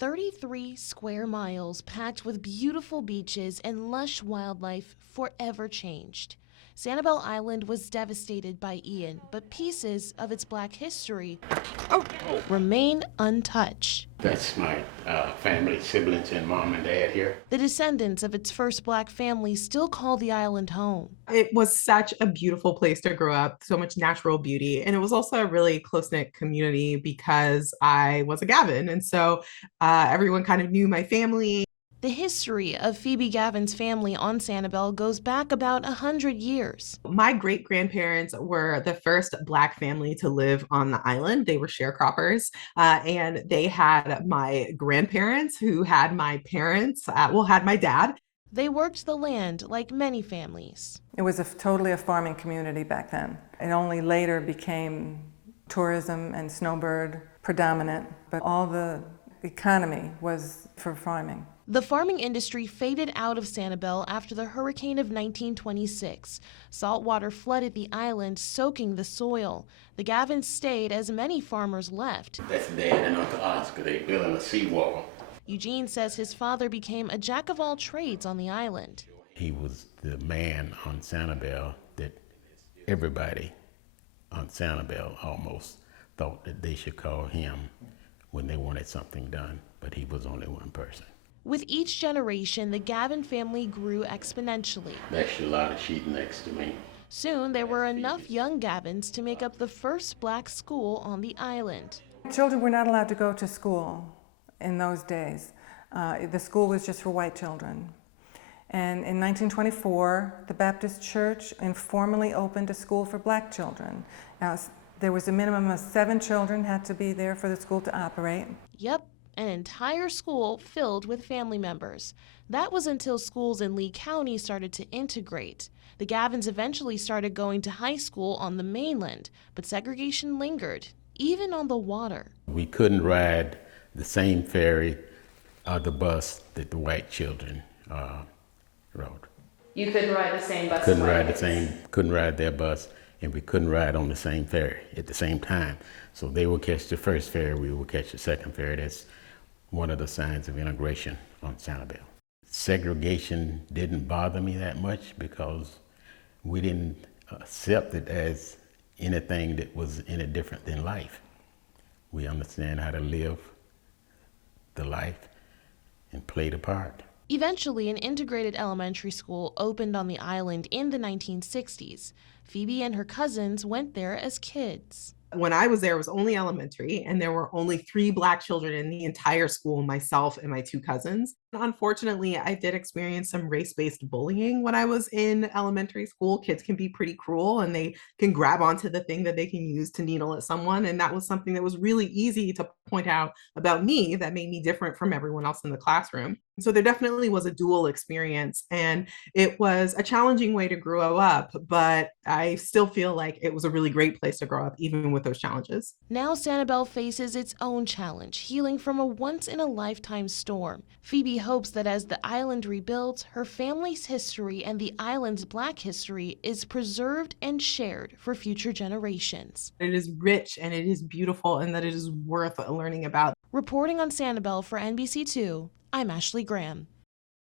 33 square miles packed with beautiful beaches and lush wildlife forever changed. Sanibel Island was devastated by Ian, but pieces of its Black history remain untouched. That's my family, siblings, and mom and dad here. The descendants of its first Black family still call the island home. It was such a beautiful place to grow up, so much natural beauty. And it was also a really close-knit community because I was a Gavin. And so everyone kind of knew my family. The history of Phoebe Gavin's family on Sanibel goes back about 100 years. My great-grandparents were the first Black family to live on the island. They were sharecroppers, and they had my grandparents who had my parents, had my dad. They worked the land like many families. It was totally a farming community back then. It only later became tourism and snowbird predominant, but all the economy was for farming. The farming industry faded out of Sanibel after the hurricane of 1926. Salt water flooded the island, soaking the soil. The Gavins stayed as many farmers left. That's Dad and Uncle Oscar. They building a seawall. Eugene says his father became a jack of all trades on the island. He was the man on Sanibel that everybody on Sanibel almost thought that they should call him when they wanted something done, but he was only one person. With each generation, the Gavin family grew exponentially. That's Shalata, she's next to me. Soon, there were enough young Gavins to make up the first Black school on the island. Children were not allowed to go to school in those days. The school was just for white children. And in 1924, the Baptist Church informally opened a school for Black children. Now, there was a minimum of 7 children had to be there for the school to operate. Yep. An entire school filled with family members. That was until schools in Lee County started to integrate. The Gavins eventually started going to high school on the mainland, but segregation lingered, even on the water. We couldn't ride the same ferry or the bus that the white children rode. You couldn't ride the same bus? Couldn't ride their bus, and we couldn't ride on the same ferry at the same time. So they would catch the first ferry, we would catch the second ferry. That's one of the signs of integration on Sanibel. Segregation didn't bother me that much because we didn't accept it as anything that was any different than life. We understand how to live the life and play the part. Eventually, an integrated elementary school opened on the island in the 1960s. Phoebe and her cousins went there as kids. When I was there, it was only elementary, and there were only 3 Black children in the entire school, myself and my 2 cousins. Unfortunately, I did experience some race-based bullying when I was in elementary school. Kids can be pretty cruel, and they can grab onto the thing that they can use to needle at someone. And that was something that was really easy to point out about me that made me different from everyone else in the classroom. So there definitely was a dual experience, and it was a challenging way to grow up, but I still feel like it was a really great place to grow up, even with those challenges. Now Sanibel faces its own challenge, healing from a once-in-a-lifetime storm. Phoebe hopes that as the island rebuilds, her family's history and the island's Black history is preserved and shared for future generations. It is rich and it is beautiful, and that it is worth learning about. Reporting on Sanibel for NBC2, I'm Ashley Graham.